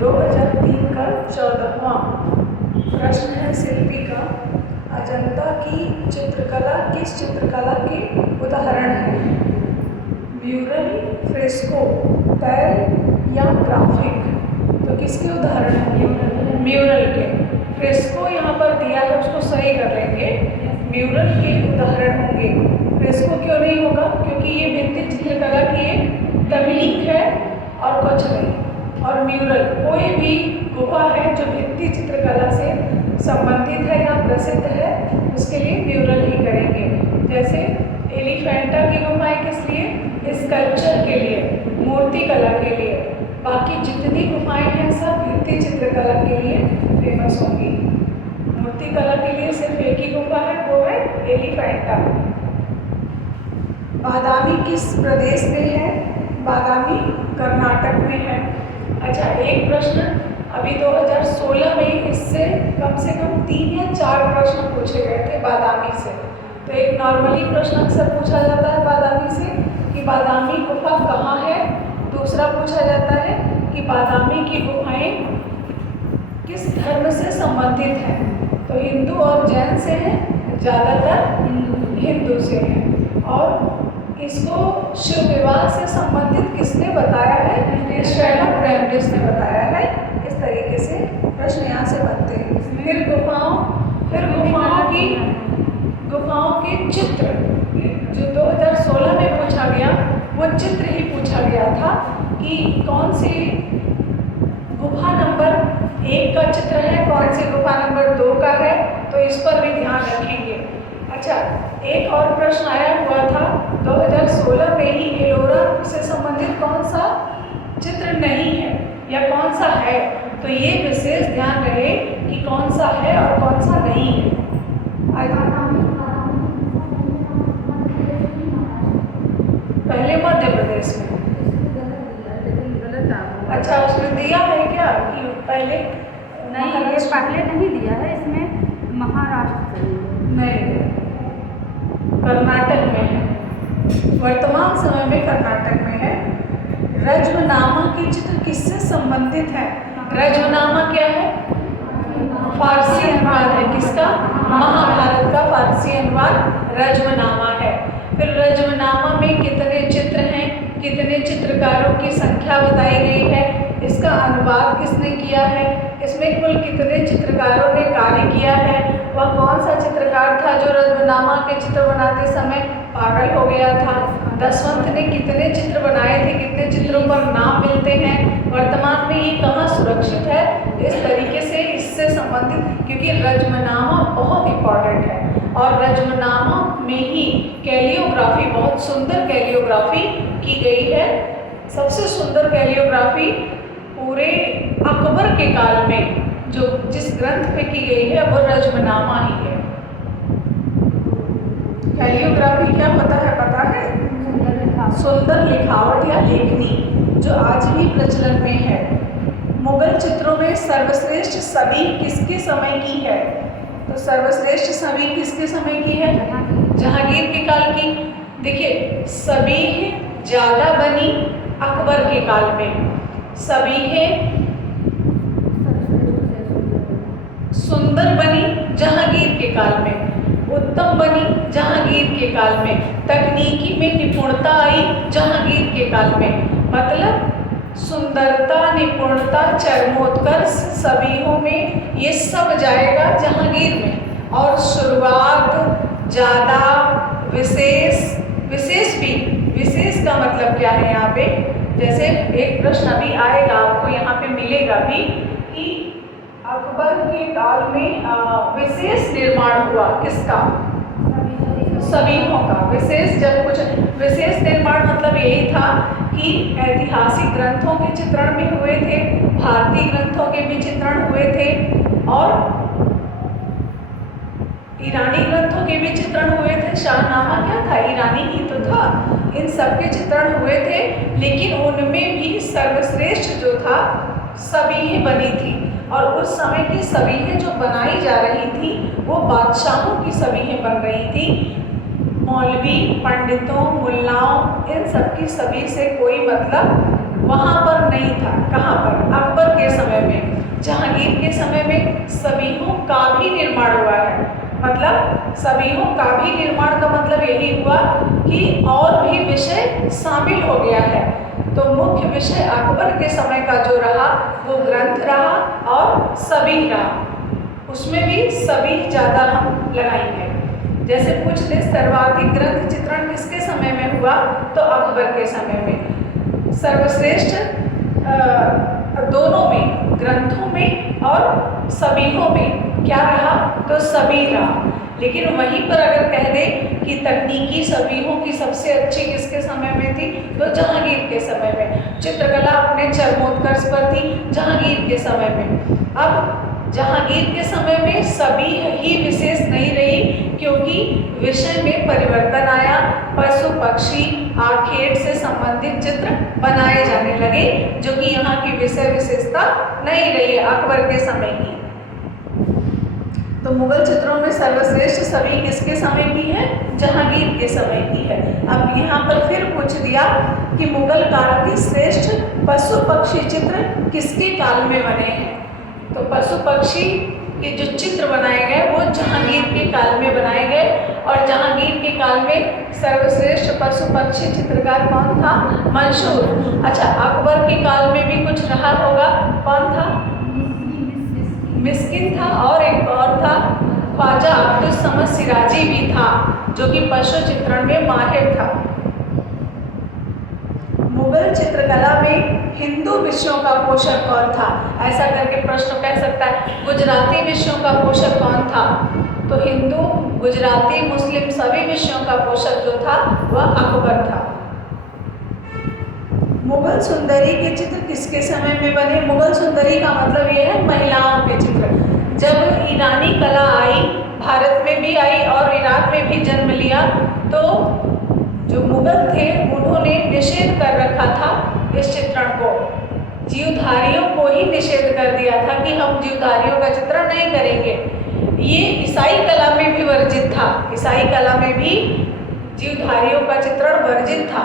2003 का 14वां प्रश्न है शिल्पी का। अजंता की चित्रकला किस चित्रकला के उदाहरण है? म्यूरल, फ्रेस्को, पैल या ग्राफिक? तो किसके उदाहरण हैं? म्यूरल के। फ्रेस्को यहाँ पर दिया है, उसको सही कर लेंगे। म्यूरल के उदाहरण होंगे। फ्रेस्को क्यों नहीं होगा? क्योंकि ये भित्ति चित्रकला की एक तकनीक है और कुछ नहीं। और म्यूरल कोई भी गुफा है जो भित्ति चित्रकला से संबंधित है या प्रसिद्ध है, उसके लिए म्यूरल ही करेंगे। जैसे एलिफेंटा की गुफाएं किस लिए? स्कल्पचर के लिए, मूर्ति कला के लिए। बाकी जितनी गुफाएं हैं सब भित्ति चित्रकला के लिए फेमस होंगी। मूर्ति कला के लिए सिर्फ एक ही गुफा है, वो है एलिफेंटा। बादामी किस प्रदेश में है? बादामी कर्नाटक में है। अच्छा, एक प्रश्न अभी 2016 में इससे कम से कम 3 या 4 प्रश्न पूछे गए थे बादामी से। तो एक नॉर्मली प्रश्न अक्सर पूछा जाता है बादामी से कि बादामी गुफा कहाँ है। दूसरा पूछा जाता है कि बादामी की गुफाएं किस धर्म से संबंधित हैं। तो हिंदू और जैन से हैं, ज़्यादातर हिंदू से हैं। और इसको शिव विवाह से संबंधित किसने बताया है? शर्लक ब्रैम्ब्रिज ने बताया है। इस तरीके से प्रश्न यहाँ से बनते हैं। फिर गुफाओं के चित्र जो 2016 में पूछा गया, वो चित्र ही पूछा गया था कि कौन सी गुफा नंबर 1 का चित्र है, कौन सी गुफा नंबर 2 का है। तो इस पर भी ध्यान रखेंगे। अच्छा, एक और प्रश्न आया हुआ था 2016 में ही, एलोरा से संबंधित कौन सा चित्र नहीं है या कौन सा है। तो ये विशेष ध्यान रहे कि कौन सा है और कौन सा नहीं है। पहले मध्य प्रदेश में। अच्छा, उसमें दिया है क्या कि पहले? नहीं, ये पहले नहीं दिया है, इसमें महाराष्ट्र नहीं, कर्नाटक में है। वर्तमान समय में कर्नाटक में है। रज्मनामा की चित्र किससे संबंधित है? रज्मनामा क्या है? फारसी अनुवाद है। किसका? महाभारत का फारसी अनुवाद रज्मनामा है। फिर रज्मनामा में कितने चित्र हैं, कितने चित्रकारों की संख्या बताई गई है, इसका अनुवाद किसने किया है, इसमें कुल कितने चित्रकारों ने कार्य किया है, वह कौन सा चित्रकार था जो रज्मनामा के चित्र बनाते समय पागल हो गया था, दशवंत ने कितने चित्र बनाए थे, कितने चित्रों पर नाम मिलते हैं, वर्तमान में ये कहाँ सुरक्षित है। इस तरीके से इससे संबंधित, क्योंकि रज्मनामा बहुत इम्पॉर्टेंट है और रज्मनामा में ही कैलियोग्राफी, बहुत सुंदर कैलियोग्राफी की गई है। सबसे सुंदर कैलियोग्राफी पूरे अकबर के काल में जो जिस ग्रंथ पे की गई है वो रज्मनामा ही है। कैलियोग्राफी क्या पता है? पता है, सुंदर लिखावट या लेखनी, जो आज भी प्रचलन में है। मुगल चित्रों में सर्वश्रेष्ठ छवि किसके समय की है? तो सर्वश्रेष्ठ छवि किसके समय की है? जहांगीर के काल की। देखिए, छवि ज्यादा बनी अकबर के काल में, छवि सुंदर बनी जहांगीर के काल में, उत्तम बनी जहांगीर के काल में, तकनीकी में निपुणता आई जहांगीर के काल में। मतलब सुंदरता, निपुणता, चरमोत्कर्ष छवियों में ये सब जाएगा जहांगीर में। और शुरुआत, ज़्यादा, विशेष भी। विशेष का मतलब क्या है यहाँ पे? जैसे एक प्रश्न अभी आएगा, आपको यहाँ पे मिलेगा भी कि अकबर के काल में विशेष निर्माण हुआ किसका? छवियों का। विशेष, जब कुछ विशेष निर्माण मतलब यही था कि ऐतिहासिक ग्रंथों के चित्रण भी हुए थे, भारतीय ग्रंथों के भी चित्रण हुए थे और ईरानी ग्रंथों के भी चित्रण हुए थे। शाहनामा क्या था? ईरानी ही तो था। इन सब के चित्रण हुए थे, लेकिन उनमें भी सर्वश्रेष्ठ जो था छवियां बनी थी। और उस समय की छवियां जो बनाई जा रही थी वो बादशाहों की छवियां बन रही थी। मौलवी, पंडितों, मुल्लाओं, इन सब की छवि से कोई मतलब वहाँ पर नहीं था। कहाँ पर? अकबर के समय सभीहों का भी निर्माण हुआ है। मतलब सभीहों का भी निर्माण का मतलब यही हुआ कि और भी विषय शामिल हो गया है। तो मुख्य विषय अकबर के समय का जो रहा वो ग्रंथ रहा और सभी रहा। उसमें भी सभी ज़्यादा हम लगाएंगे। जैसे पूछ ले सर्वाधिक ग्रंथ चित्रण किसके समय में हुआ, तो अकबर के समय में। सर्वश्रेष्ठ दोनों में, ग्रंथों में और सभीहों में क्या रहा, तो सभी रहा। लेकिन वहीं पर अगर कह दे कि तकनीकी सभीहों की सबसे अच्छी किसके समय में थी, तो जहांगीर के समय में। चित्रकला अपने चरमोत्कर्ष पर थी जहांगीर के समय में। अब जहांगीर के समय में सभी ही विशेष नहीं रही, क्योंकि विषय में परिवर्तन आया। पशु पक्षी आखेट से संबंधित चित्र बनाए जाने लगे, जो कि यहाँ की विषय विशेषता नहीं रही अकबर के समय की। तो मुगल चित्रों में सर्वश्रेष्ठ सभी किसके समय की है, जहांगीर के समय की है। अब यहाँ पर फिर पूछ दिया कि मुगल काल के श्रेष्ठ पशु पक्षी चित्र किसके काल में बने हैं। तो पशु पक्षी के जो चित्र बनाए गए वो जहांगीर के काल में बनाए गए। और जहांगीर के काल में सर्वश्रेष्ठ पशु पक्षी चित्रकार कौन था, मंसूर। अच्छा, अकबर के काल में भी कुछ रहा होगा, कौन था, मिस्किन था, और एक और था ख्वाजा अब्दुल समद सिराजी भी था, जो कि पशु चित्रण में माहिर था। मुगल चित्रकला में हिंदू विषयों का पोषक कौन था, ऐसा करके प्रश्न कह सकता है। गुजराती विषयों का पोषक कौन था, तो हिंदू, गुजराती, मुस्लिम सभी विषयों का पोषक जो था वह अकबर था। मुगल सुंदरी के चित्र किसके समय में बने। मुगल सुंदरी का मतलब ये है महिलाओं के चित्र। जब ईरानी कला आई, भारत में भी आई और ईरान में भी जन्म लिया, तो जो मुगल थे उन्होंने निषेध कर रखा था इस चित्रण को। जीवधारियों को ही निषेध कर दिया था कि हम जीवधारियों का चित्रण नहीं करेंगे। ये ईसाई कला में भी वर्जित था। ईसाई कला में भी जीवधारियों का चित्रण वर्जित था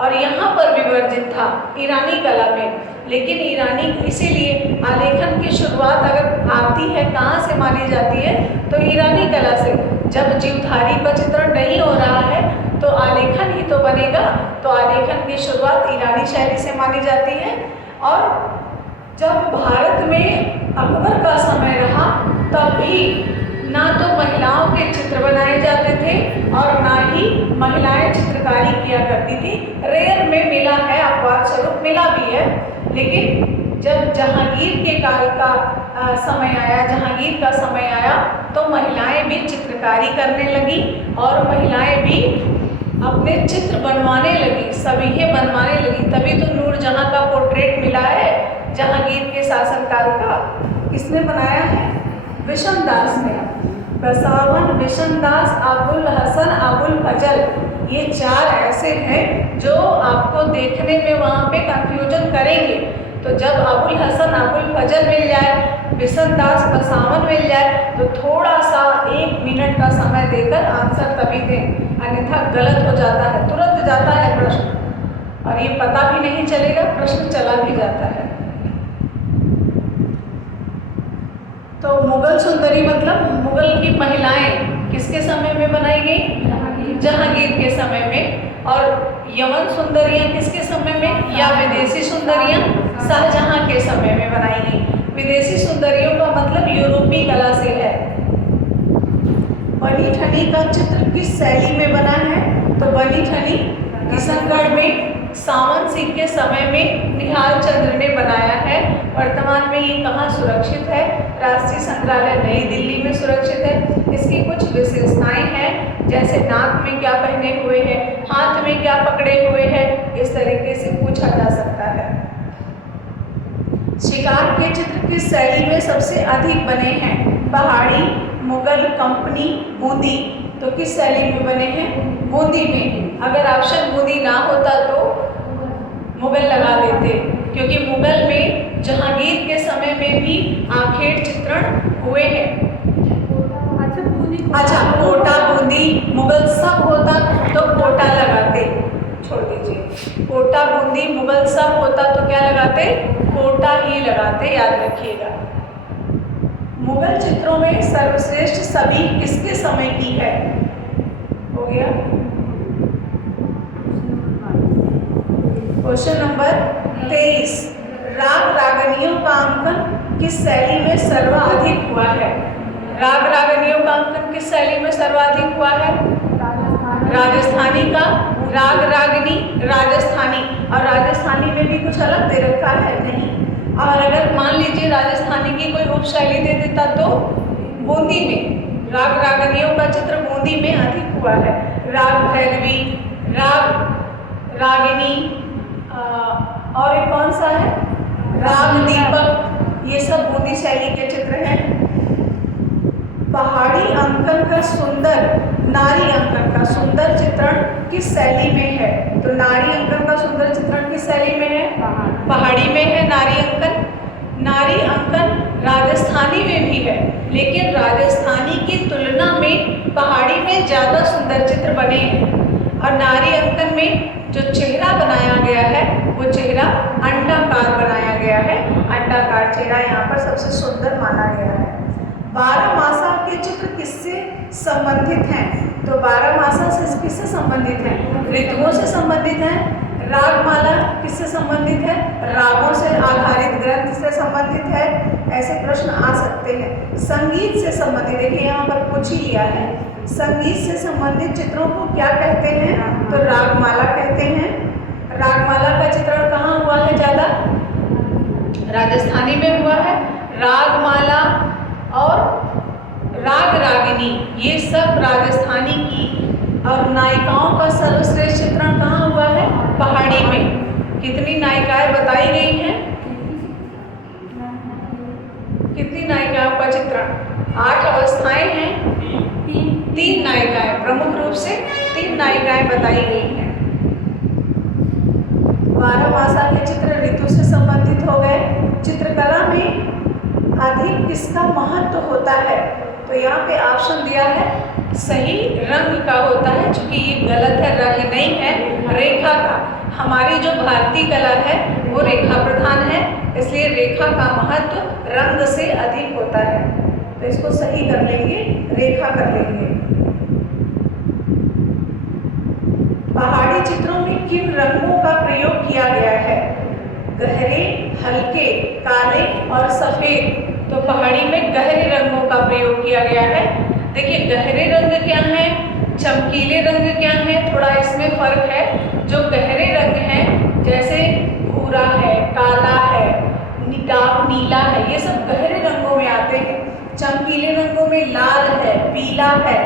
और यहाँ पर भी वर्जित था ईरानी कला में। लेकिन ईरानी इसीलिए आलेखन की शुरुआत अगर आती है कहाँ से मानी जाती है, तो ईरानी कला से। जब जीवधारी का चित्रण नहीं हो रहा है तो आलेखन ही तो बनेगा, तो आलेखन की शुरुआत ईरानी शैली से मानी जाती है। और जब भारत में अकबर का समय रहा तब भी ना तो महिलाओं के चित्र बनाए जाते थे और ना ही महिलाएं चित्रकारी किया करती थी। रेयर में मिला है, अपवाद स्वरूप मिला भी है। लेकिन जब जहांगीर के काल का समय आया, जहांगीर का समय आया, तो महिलाएं भी चित्रकारी करने लगी और महिलाएं भी अपने चित्र बनवाने लगी, सभीहें बनवाने लगी। तभी तो नूरजहां का पोर्ट्रेट मिला है जहांगीर के शासनकाल का। किसने बनाया है, विशनदास ने। बसावन, विशनदास, अबुल हसन, अबुल फजल, ये चार ऐसे हैं जो आपको देखने में वहाँ पे कंफ्यूजन करेंगे। तो जब अबुल हसन, अबुल फजल मिल जाए, विशनदास, बसावन मिल जाए, तो थोड़ा सा 1 मिनट का समय देकर आंसर तभी दें, अन्यथा गलत हो जाता है, तुरंत जाता है प्रश्न और ये पता भी नहीं चलेगा, प्रश्न चला भी जाता है। तो मुगल सुंदरी मतलब मुगल की महिलाएं किसके समय में बनाई गई, जहांगीर के समय में। और यमन सुंदरियां किसके समय में, या विदेशी सुंदरियां शाहजहां के समय में बनाई गई। विदेशी सुंदरियों का मतलब यूरोपीय कला से है। बनी ठनी का चित्र किस शैली में बना है, तो बनी ठनी किशनगढ़ में सावन सिंह के समय में निहाल चंद्र ने बनाया है। वर्तमान में ये कहाँ सुरक्षित है, राष्ट्रीय संग्रहालय नई दिल्ली में सुरक्षित है। इसकी कुछ विशेषताएं हैं, जैसे नाक में क्या पहने हुए हैं, हाथ में क्या पकड़े हुए हैं, इस तरीके से पूछा जा सकता है। शिकार के चित्र किस शैली में सबसे अधिक बने हैं, पहाड़ी, मुगल, कंपनी, बूंदी। तो किस शैली में बने हैं, बूंदी में। अगर ऑप्शन बूंदी ना होता तो मुगल लगा देते, क्योंकि मुगल में जहांगीर के समय में भी आखेट चित्रण हुए हैं। अच्छा, कोटा, बूंदी, मुगल सब होता तो कोटा लगाते, छोड़ दीजिए। कोटा, बूंदी, मुगल सब होता तो क्या लगाते, कोटा ही लगाते, याद रखिएगा। मुगल चित्रों में सर्वश्रेष्ठ छवि किसके समय की है? हो गया। क्वेश्चन नंबर 23, राग रागनियों का अंकन किस शैली में सर्वाधिक हुआ है? राग रागनियों का अंकन किस शैली में सर्वाधिक हुआ है? राजस्थानी का। राग रागनी राजस्थानी, और राजस्थानी में भी कुछ अलग दे रखा है नहीं। और अगर मान लीजिए राजस्थानी की कोई उपशैली दे देता तो बूंदी में, राग रागनियों का चित्र बूंदी में अधिक हुआ है। राग भैरवी, राग रागिनी, और एक कौन सा है? राग दीपक, ये सब बूंदी शैली के चित्र हैं। पहाड़ी अंकन का सुंदर, नारी अंकन का सुंदर चित्रण किस शैली में है? तो नारी अंकन का सुंदर चित्रण किस शैली में है? पहाड़ी में है नारी अंकन। नारी अंकन राजस्थानी में भी है, लेकिन राजस्थानी की तुलना में पहाड़ी में ज़्यादा सुंदर चित्र बने हैं। और नारी अंकन में जो चेहरा बनाया गया है वो चेहरा अंडाकार बनाया गया है। अंडाकार चेहरा यहाँ पर सबसे सुंदर माना गया है। 12 मासा के चित्र किससे संबंधित हैं? तो 12 मासा से किससे संबंधित हैं? ऋतुओं से संबंधित हैं। रागमाला किससे संबंधित है? रागों से आधारित ग्रंथ से संबंधित है। ऐसे प्रश्न आ सकते हैं। संगीत से संबंधित, देखिए यहाँ पर पूछ ही लिया है। संगीत से संबंधित चित्रों को क्या कहते हैं? तो रागमाला कहते हैं। रागमाला का चित्रण कहाँ हुआ है ज़्यादा? राजस्थानी में हुआ है। रागमाला और राग रागिनी ये सब राजस्थानी की, और नायिकाओं का सर्वश्रेष्ठ चित्रण कहाँ हुआ है? पहाड़ी में। कितनी नायिकाएं बताई गई हैं? कितनी नायिकाओं का चित्रण? 8 अवस्थाएं हैं। 3 नायिकाएं, प्रमुख रूप से 3 नायिकाएं बताई गई हैं। 12 मासा के चित्र ऋतु से संबंधित हो गए। चित्रकला में अधिक किसका महत्व होता है? तो यहाँ पे ऑप्शन दिया है सही रंग का होता है, चूंकि ये गलत है, रंग नहीं है, रेखा का। हमारी जो भारतीय कला है वो रेखा प्रधान है, इसलिए रेखा का महत्व रंग से अधिक होता है। तो इसको सही कर लेंगे, रेखा कर लेंगे। पहाड़ी चित्रों में किन रंगों का प्रयोग किया गया है? गहरे, हल्के, काले और सफेद। तो पहाड़ी में गहरे रंगों का प्रयोग किया गया है। देखिए गहरे रंग क्या हैं, चमकीले रंग क्या हैं, थोड़ा इसमें फर्क है। जो गहरे रंग हैं जैसे भूरा है, काला है, डार्क नीला है, ये सब गहरे रंगों में आते हैं। चमकीले रंगों में लाल है, पीला है,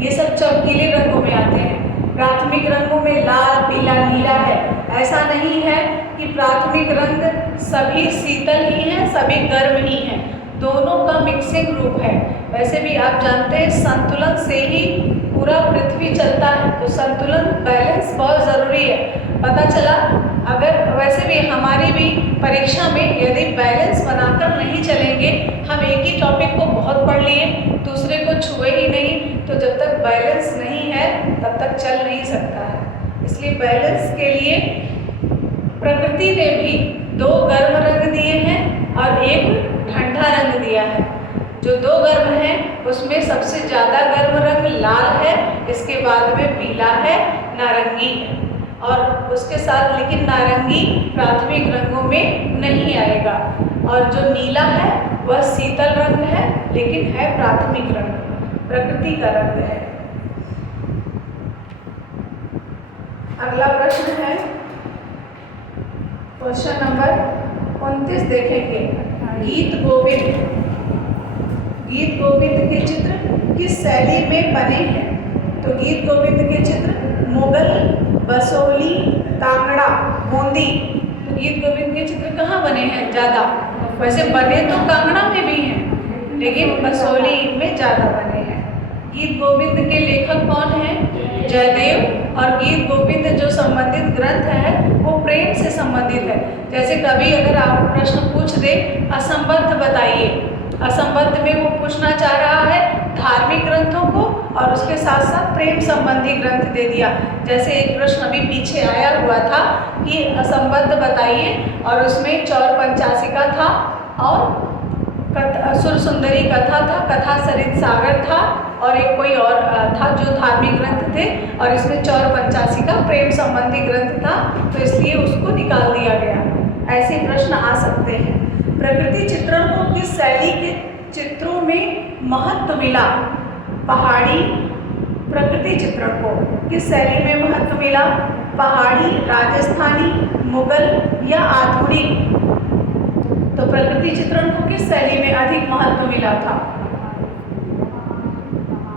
ये सब चमकीले रंगों में आते हैं। प्राथमिक रंगों में लाल, पीला, नीला है। ऐसा नहीं है कि प्राथमिक रंग सभी शीतल ही हैं, सभी गर्म ही हैं, दोनों का मिक्सिंग रूप है। वैसे भी आप जानते हैं संतुलन से ही पूरा पृथ्वी चलता है, तो संतुलन, बैलेंस बहुत ज़रूरी है। पता चला अगर वैसे भी हमारी भी परीक्षा में यदि बैलेंस बनाकर नहीं चलेंगे, हम एक ही टॉपिक को बहुत पढ़ लिए, दूसरे को छुए ही नहीं, तो जब तक बैलेंस नहीं है तब तक चल नहीं सकता है। इसलिए बैलेंस के लिए प्रकृति ने भी 2 गर्म रंग दिए हैं और एक ठंडा रंग दिया है। जो 2 गर्म हैं उसमें सबसे ज़्यादा गर्म रंग लाल है, इसके बाद में पीला है, नारंगी है, और उसके साथ लेकिन नारंगी प्राथमिक रंगों में नहीं आएगा। और जो नीला है वह शीतल रंग है, लेकिन है प्राथमिक रंग, प्रकृति का रंग है। अगला प्रश्न है क्वेश्चन नंबर 29 देखेंगे। गीत गोविंद, गीत गोविंद के चित्र किस शैली में बने हैं? तो गीत गोविंद के चित्र मुगल, बसोली, कांगड़ा, बूंदी। तो गीत गोविंद के चित्र कहाँ बने हैं ज़्यादा? वैसे बने तो कांगड़ा में भी हैं, लेकिन बसोली में ज़्यादा बने हैं। गीत गोविंद के लेखक कौन हैं? जयदेव। और गीत गोविंद जो संबंधित ग्रंथ है वो प्रेम से संबंधित है। जैसे कभी अगर आप प्रश्न पूछ दे असंबद्ध बताइए, असंबद्ध में वो पूछना चाह रहा है धार्मिक ग्रंथों को और उसके साथ साथ प्रेम संबंधी ग्रंथ दे दिया। जैसे एक प्रश्न अभी पीछे आया हुआ था कि असंबद्ध बताइए, और उसमें चौर पंचाशिका था और सुरसुंदरी कथा था, कथा सरित सागर था, और एक कोई और था जो धार्मिक ग्रंथ थे, और इसमें चौर पंचासी का प्रेम संबंधी ग्रंथ था, तो इसलिए उसको निकाल दिया गया। ऐसे प्रश्न आ सकते हैं। प्रकृति चित्रण को किस शैली के चित्रों में महत्व मिला? पहाड़ी प्रकृति चित्रण को किस शैली में महत्व मिला? पहाड़ी, राजस्थानी, मुगल या आधुनिक? तो प्रकृति चित्रण को किस शैली में अधिक महत्व मिला था?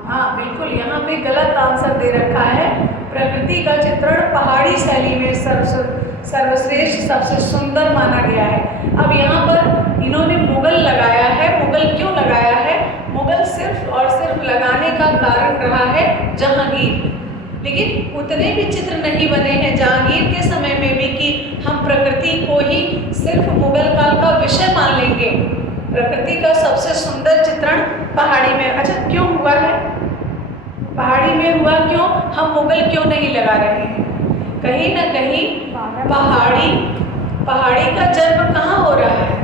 हाँ बिल्कुल, यहाँ पे गलत आंसर दे रखा है। प्रकृति का चित्रण पहाड़ी शैली में सर्वश्रेष्ठ, सबसे सुंदर माना गया है। अब यहाँ पर इन्होंने मुगल लगाया है। मुगल क्यों लगाया है? मुगल सिर्फ और सिर्फ लगाने का कारण रहा है जहांगीर, लेकिन उतने भी चित्र नहीं बने हैं जहांगीर के समय में भी कि हम प्रकृति को ही सिर्फ मुगल काल का विषय मान लेंगे। प्रकृति का सबसे सुंदर चित्रण पहाड़ी में। अच्छा, क्यों हुआ है? पहाड़ी में हुआ क्यों? हम मुगल क्यों नहीं लगा रहे हैं? कहीं ना कहीं पहाड़ी का जन्म कहाँ हो रहा है?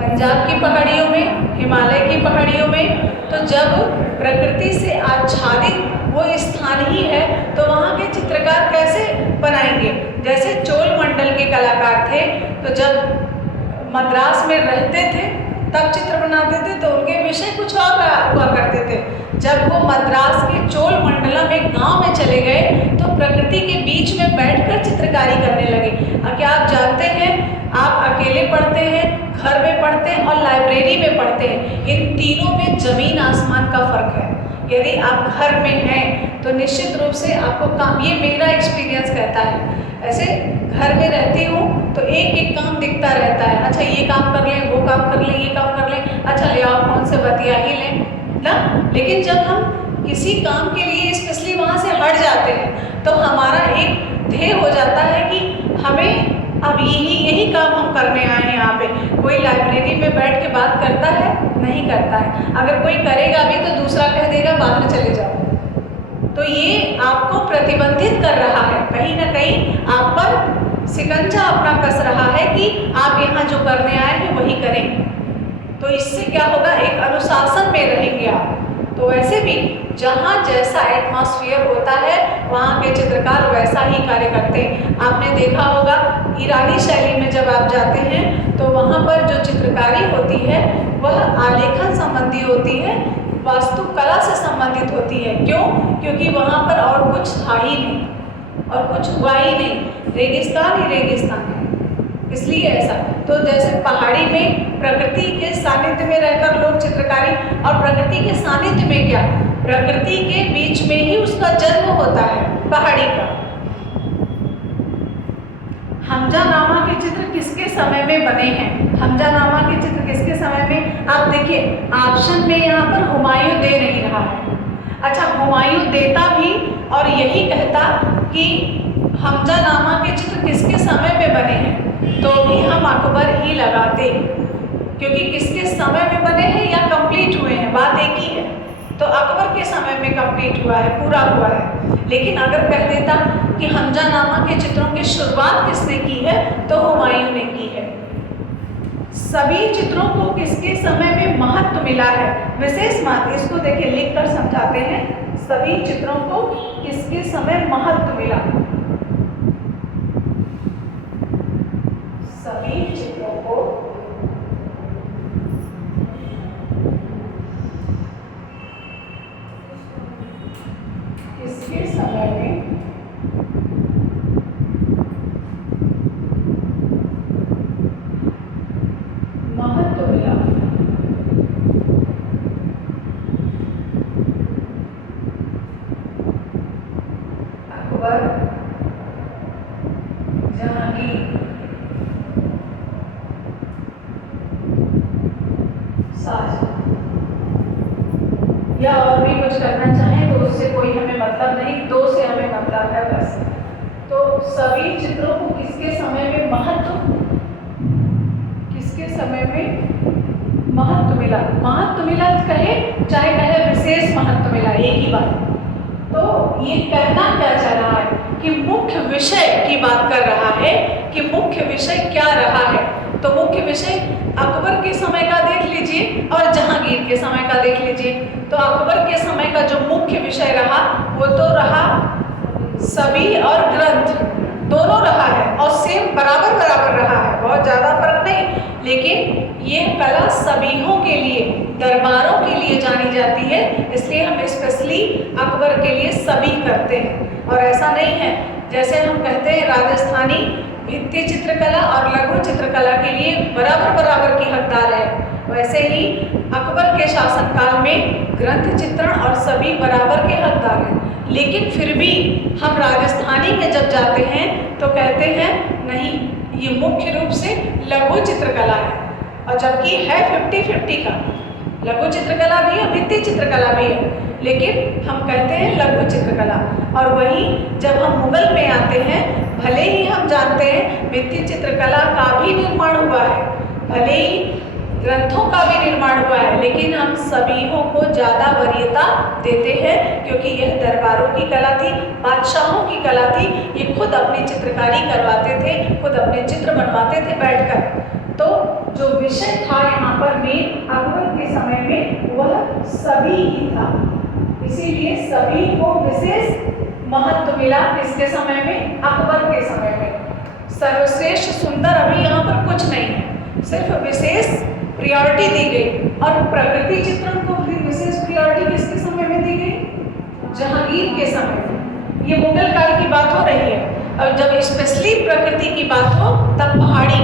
पंजाब की पहाड़ियों में, हिमालय की पहाड़ियों में। तो जब प्रकृति से आच्छादित वो स्थान ही है, तो वहाँ के चित्रकार कैसे बनाएंगे? जैसे चोल मंडल के कलाकार थे, तो जब मद्रास में रहते थे तब चित्र बनाते थे, तो उनके विषय कुछ और हुआ करते थे। जब वो मद्रास के चोल मंडलम एक गांव में चले गए, तो प्रकृति के बीच में बैठकर चित्रकारी करने लगे। क्या आप जानते हैं, आप अकेले पढ़ते हैं, घर में पढ़ते हैं और लाइब्रेरी में पढ़ते हैं, इन तीनों में जमीन आसमान का फर्क है। यदि आप घर में हैं तो निश्चित रूप से आपको काम, ये मेरा एक्सपीरियंस कहता है, ऐसे घर में रहती हूँ तो एक एक काम दिखता रहता है। अच्छा ये काम कर लें, वो काम कर लें, ये काम कर लें, अच्छा ले आओ फोन से बतिया ही लें ना। लेकिन जब हम किसी काम के लिए स्पेशली वहाँ से हट जाते हैं, तो हमारा एक ध्येय हो जाता है कि हमें अब यही काम हम करने आए हैं यहाँ पे। कोई लाइब्रेरी में बैठ के बात करता है? नहीं करता है। अगर कोई करेगा भी तो दूसरा कह देगा बाद में चले जाओ। तो ये आपको प्रतिबंधित कर रहा है, कहीं ना कहीं आप पर शिकंजा अपना कस रहा है कि आप यहाँ जो करने आए हैं वही करें। तो इससे क्या होगा, एक अनुशासन में रहेंगे आप। तो वैसे भी जहाँ जैसा एटमॉस्फेयर होता है, वहाँ के चित्रकार वैसा ही कार्य करते हैं। आपने देखा होगा ईरानी शैली में जब आप जाते हैं, तो वहाँ पर जो चित्रकारी होती है वह आलेखन संबंधी होती है, वास्तुकला से संबंधित होती है। क्यों? क्योंकि वहाँ पर और कुछ था ही नहीं और कुछ हुआ ही नहीं, रेगिस्तान ही रेगिस्तान है, इसलिए ऐसा। तो जैसे पहाड़ी में प्रकृति के सानिध्य में रहकर लोग चित्रकारी, और प्रकृति के सानिध्य में क्या, प्रकृति के बीच में ही उसका जन्म होता है पहाड़ी का। हमजानामा के चित्र किसके समय में बने हैं? हमजानामा के चित्र किसके समय में? आप देखिए ऑप्शन में यहाँ पर हुमायूं दे नहीं रहा है। अच्छा, हुमायूं देता भी और यही कहता कि हमजानामा के चित्र किसके समय में बने हैं, तो भी हम अकबर ही लगाते, क्योंकि किसके समय में बने हैं या कंप्लीट हुए हैं, बात एक ही है। तो अकबर के समय में कंप्लीट हुआ है, पूरा हुआ है। लेकिन अगर कह देता कि हमजानामा के चित्रों की शुरुआत किसने की है, तो हुमायूं ने की है। सभी चित्रों को किसके समय में महत्व मिला है? विशेष महत्व, इसको देखिए लिख कर समझाते हैं। सभी चित्रों को किसके समय महत्व मिला? सभी चित्रों को किसके समय में महत्व मिला? अकबर, जहांगीर, शाहजहां, या और भी कुछ करना चाहें तो उससे कोई हमें मतलब नहीं, दो से हमें मतलब है बस। तो सभी चित्रों को किसके समय में महत्व, किसके समय में महत्व मिला? महत्व मिला कहे चाहे कहे विशेष महत्व मिला, एक ही बात। तो ये कहना क्या चाह रहा है कि मुख्य विषय की बात कर रहा है कि मुख्य विषय क्या रहा है। तो मुख्य विषय अकबर के समय का देख लीजिए, लीजिए और जहांगीर के समय का देख लीजिए। तो अकबर के समय का जो मुख्य विषय रहा वो तो रहा सभी और ग्रंथ दोनों रहा है, और सेम बराबर बराबर रहा है, बहुत ज़्यादा फर्क नहीं। लेकिन ये कला सभीहों के लिए, दरबारों के लिए जानी जाती है, इसलिए हम स्पेशली अकबर के लिए सभी करते हैं। और ऐसा नहीं है जैसे हम कहते हैं राजस्थानी भित्ति चित्रकला और लघु चित्रकला के लिए बराबर बराबर की हकदार है, वैसे ही अकबर के शासनकाल में ग्रंथ चित्रण और सभी बराबर के हकदार हैं। लेकिन फिर भी हम राजस्थानी में जब जाते हैं तो कहते हैं नहीं, ये मुख्य रूप से लघु चित्रकला है, और जबकि है 50-50 का, लघु चित्रकला भी है, भित्ति चित्रकला भी है, लेकिन हम कहते हैं लघु चित्रकला। और वहीं जब हम मुगल में आते हैं, भले ही हम जानते हैं भित्ति चित्रकला का भी निर्माण हुआ है, भले ही ग्रंथों का भी निर्माण हुआ है, लेकिन हम सभीहों को ज़्यादा वरीयता देते हैं, क्योंकि यह दरबारों की कला थी, बादशाहों की कला थी। ये खुद अपनी चित्रकारी करवाते थे, खुद अपने चित्र बनवाते थे बैठकर। तो जो विषय था यहाँ पर में अकबर के समय में वह सभी ही था, इसीलिए सभी को विशेष महत्व मिला। किसके समय में? अकबर के समय में। सर्वश्रेष्ठ सुंदर अभी यहाँ पर कुछ नहीं है, सिर्फ विशेष प्रायोरिटी दी गई। और प्रकृति चित्रण को भी विशेष प्रायोरिटी किसके समय में दी गई? जहांगीर के समय में। ये मुगल काल की बात हो रही है, और जब स्पेशली प्रकृति की बात हो तब पहाड़ी,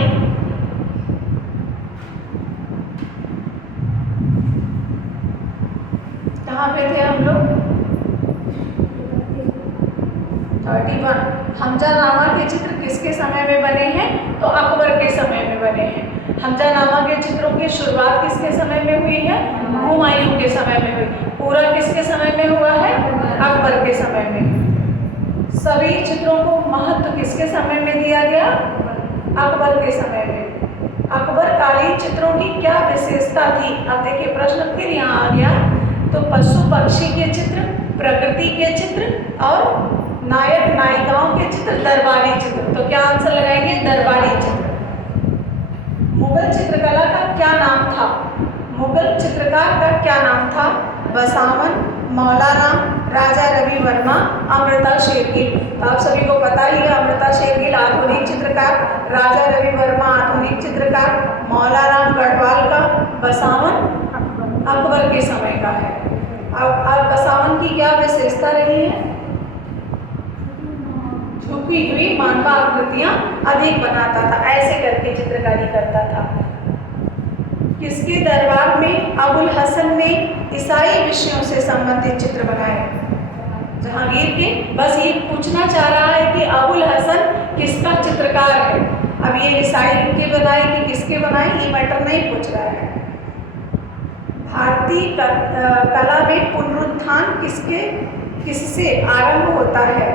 कहाँ पे थे हम लोग? 31। हमजानामा के चित्र किसके समय में बने हैं? तो अकबर के समय में बने हैं। हमजानामा के चित्रों की शुरुआत किसके समय में हुई है? हुमायूं के समय में हुई। पूरा किसके समय में हुआ है? अकबर के समय में। सभी चित्रों को महत्व किसके समय में दिया गया? अकबर के समय में। अकबर कालीन चित्रों की क्या विशेषता थी? अब देखिए प्रश्न फिर यहाँ आ गया। तो पशु पक्षी के चित्र, प्रकृति के चित्र और नायक नायिकाओं के चित्र, दरबारी चित्र। तो क्या आंसर लगाएंगे? दरबारी चित्र। मुगल चित्रकला का क्या नाम था? मुगल चित्रकार का क्या नाम था? बसावन, मौलाराम, राजा रवि वर्मा, अमृता शेरगिल। तो आप सभी को पता ही है, अमृता शेरगिल आधुनिक चित्रकार, राजा रवि वर्मा आधुनिक चित्रकार, मौलाराम गढ़वाल का, बसावन अकबर के समय का है। अब बसावन की क्या विशेषता रही है? झुकी हुई मानवा आकृतियां अधिक बनाता था, ऐसे करके चित्रकारी करता था। किसके दरबार में अबुल हसन ने ईसाई विषयों से संबंधित चित्र बनाए? जहांगीर के। बस ये पूछना चाह रहा है कि अबुल हसन किसका चित्रकार है। अब ये ईसाई के बनाए कि किसके बनाए, ये मैटर नहीं पूछ रहा है। भारतीय कला में पुनरुत्थान किससे आरंभ होता है?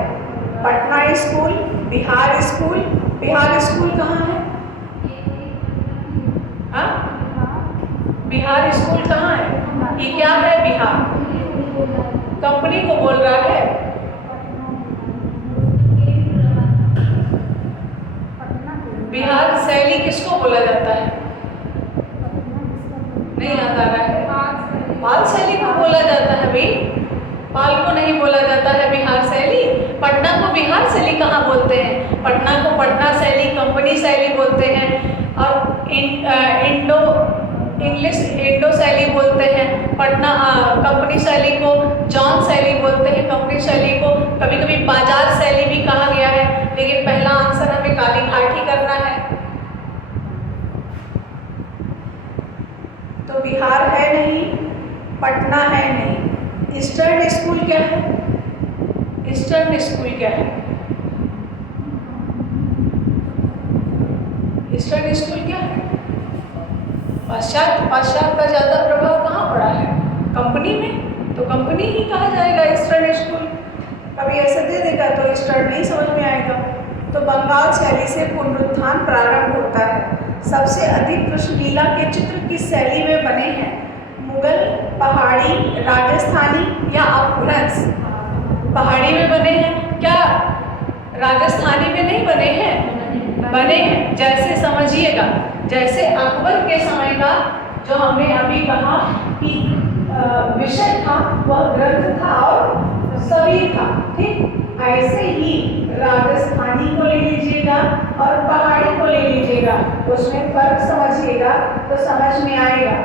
Patna school, Bihar school. Bihar school कहाँ है? हाँ, बिहार स्कूल कहाँ है? ये क्या है? बिहार कंपनी को बोल रहा है। बिहार शैली किसको बोला जाता है? नहीं याद आ रहा है। पाल शैली को बोला जाता है भाई, पाल को नहीं बोला जाता है बिहार शैली। पटना को बिहार शैली कहाँ बोलते हैं? पटना को पटना शैली, कंपनी शैली बोलते हैं। और इंडो शैली बोलते हैं। पटना कंपनी शैली को जॉन शैली बोलते हैं। कंपनी शैली को कभी कभी बाजार शैली भी कहा गया है, लेकिन पहला आंसर हमें काली घाट ही करना है। तो बिहार है नहीं, पटना है नहीं। ईस्टर्न स्कूल क्या है? ईस्टर्न स्कूल क्या है? ईस्टर्न स्कूल क्या है? पाश्चात्य का ज़्यादा प्रभाव कहाँ पड़ा है? कंपनी में, तो कंपनी ही कहा जाएगा ईस्टर्न स्कूल। कभी ऐसे दे देगा तो ईस्टर्न नहीं समझ में आएगा। तो बंगाल शैली से पुनरुत्थान प्रारंभ होता है। सबसे अधिक कृष्णलीला के चित्र किस शैली में बने हैं? मुगल, पहाड़ी, राजस्थानी या अपभ्रंश? पहाड़ी में बने हैं। क्या राजस्थानी में नहीं बने हैं? बने हैं। जैसे समझिएगा, जैसे अकबर के समय का जो हमने अभी कहा कि विषय था वह ग्रंथ था और सभी था, ठीक। ऐसे ही राजस्थानी को ले लीजिएगा और पहाड़ी को ले लीजिएगा, उसमें फर्क समझिएगा तो समझ में आएगा।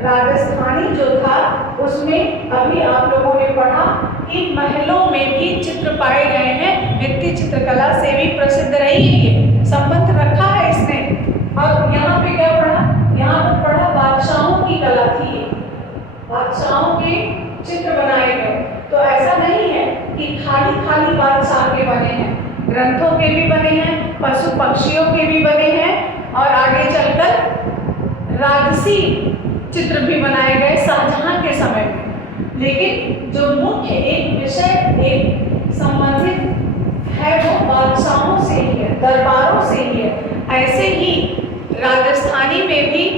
राजस्थानी जो था उसमें अभी आप लोगों ने पढ़ा कि महलों में भी चित्र पाए गए हैं, भित्ति चित्रकला से भी प्रसिद्ध रही है, ये संबंध रखा है इसने। और यहाँ पे क्या पढ़ा, यहाँ पर पढ़ा बादशाहों की कला थी, ये बादशाहों के चित्र बनाए गए। तो ऐसा नहीं है कि खाली खाली बादशाह के बने हैं, ग्रंथों के भी बने हैं, पशु पक्षियों के भी बने हैं, और आगे चलकर राजसी चित्र भी बनाए गए शाहजहां के समय में। लेकिन जो मुख्य एक विषय एक संबंधित है वो बादशाहों से ही है, दरबारों से ही है। ऐसे ही राजस्थानी में भी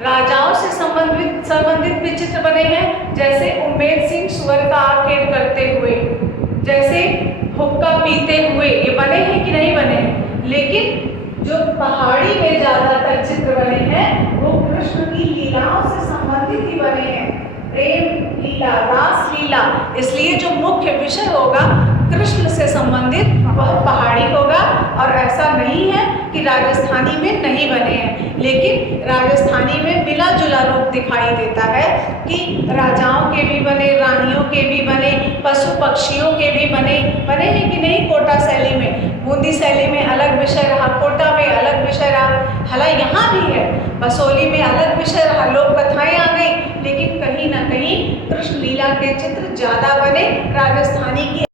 राजाओं से संबंधित भी चित्र बने हैं, जैसे उम्मेद सिंह सुअर का आखेट करते हुए, जैसे हुक्का पीते हुए, ये बने हैं कि नहीं बने हैं। लेकिन जो पहाड़ी में ज्यादातर चित्र बने हैं वो कृष्ण की लीलाओं से संबंधित ही बने हैं, प्रेम लीला, रास लीला। इसलिए जो मुख्य विषय होगा कृष्ण से संबंधित वह पहाड़ी होगा। और ऐसा नहीं है कि राजस्थानी में नहीं बने हैं, लेकिन राजस्थानी में मिला जुला रूप दिखाई देता है कि राजाओं के भी बने, रानियों के भी बने, पशु पक्षियों के भी बने हैं कि नहीं। कोटा शैली में, बूंदी शैली में अलग विषय रहा, कोटा में अलग विषय रहा, हालांकि यहाँ भी है, बसोली में अलग विषय रहा, लोक कथाएं आ गई, लेकिन कहीं ना कहीं कृष्ण लीला के चित्र ज्यादा बने राजस्थानी की